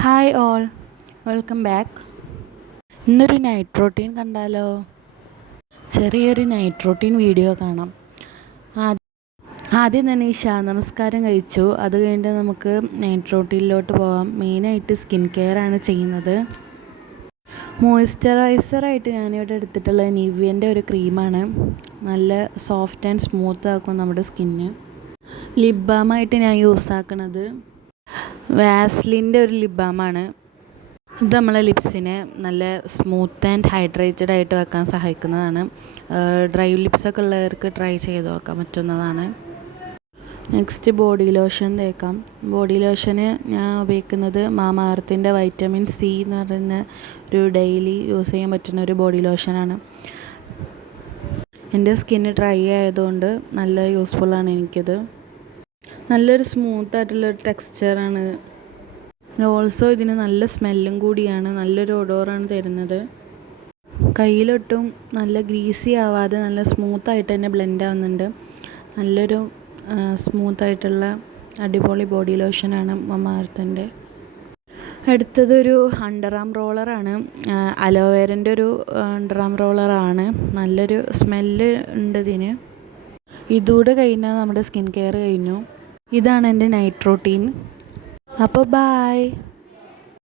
Hi all, welcome back. ഇന്നൊരു night routine കണ്ടാലോ? ചെറിയൊരു നൈറ്റ് റൊട്ടീൻ വീഡിയോ കാണാം. ആദ്യം തന്നെ നമസ്കാരം കഴിച്ചു. അത് കഴിഞ്ഞിട്ട് നമുക്ക് നൈറ്റ് റൊട്ടീനിലോട്ട് പോകാം. മെയിനായിട്ട് സ്കിൻ കെയർ ആണ് ചെയ്യുന്നത്. മോയ്സ്ചറൈസറായിട്ട് ഞാനിവിടെ എടുത്തിട്ടുള്ള നിവിയൻ്റെ ഒരു ക്രീമാണ്. നല്ല സോഫ്റ്റ് ആൻഡ് സ്മൂത്ത് ആക്കും നമ്മുടെ സ്കിന്ന്. ലിപ് ബാമായിട്ട് ഞാൻ യൂസ് ആക്കുന്നത് വാസ്ലിൻ്റെ ഒരു ലിപ് ബാമാണ്. ഇത് നമ്മളെ ലിപ്സിനെ നല്ല സ്മൂത്ത് ആൻഡ് ഹൈഡ്രേറ്റഡ് ആയിട്ട് വെക്കാൻ സഹായിക്കുന്നതാണ്. ഡ്രൈ ലിപ്സൊക്കെ ഉള്ളവർക്ക് ട്രൈ ചെയ്ത് നോക്കാൻ പറ്റുന്നതാണ്. നെക്സ്റ്റ് ബോഡി ലോഷൻ തേക്കാം. ബോഡി ലോഷന് ഞാൻ ഉപയോഗിക്കുന്നത് മാമാ എർത്തിൻ്റെ വൈറ്റമിൻ സി എന്ന് പറയുന്ന ഒരു ഡെയിലി യൂസ് ചെയ്യാൻ പറ്റുന്ന ഒരു ബോഡി ലോഷനാണ്. എൻ്റെ സ്കിന്ന് ഡ്രൈ ആയതുകൊണ്ട് നല്ല യൂസ്ഫുള്ളാണ് എനിക്കത്. നല്ലൊരു സ്മൂത്തായിട്ടുള്ളൊരു ടെക്സ്ചറാണ്. ഓൾസോ ഇതിന് നല്ല സ്മെല്ലും കൂടിയാണ്. നല്ലൊരു ഒഡോറാണ് തരുന്നത്. കയ്യിലൊട്ടും നല്ല ഗ്രീസി ആവാതെ നല്ല സ്മൂത്തായിട്ട് തന്നെ ബ്ലെൻഡ് ആവുന്നുണ്ട്. നല്ലൊരു സ്മൂത്തായിട്ടുള്ള അടിപൊളി ബോഡി ലോഷനാണ് മാമാ എർത്തിൻ്റെ. അടുത്തതൊരു അണ്ടർ ആം റോളറാണ്. അലോവേരൻ്റെ ഒരു അണ്ടർ ആം റോളറാണ്. നല്ലൊരു സ്മെല്ല് ഉണ്ട് ഇതിന്. ഇതുകൂടെ കഴിഞ്ഞാൽ നമ്മുടെ സ്കിൻ കെയർ കഴിഞ്ഞു. ഇതാണ് എൻ്റെ നൈറ്റ് റൊട്ടീൻ. അപ്പോൾ ബായ്.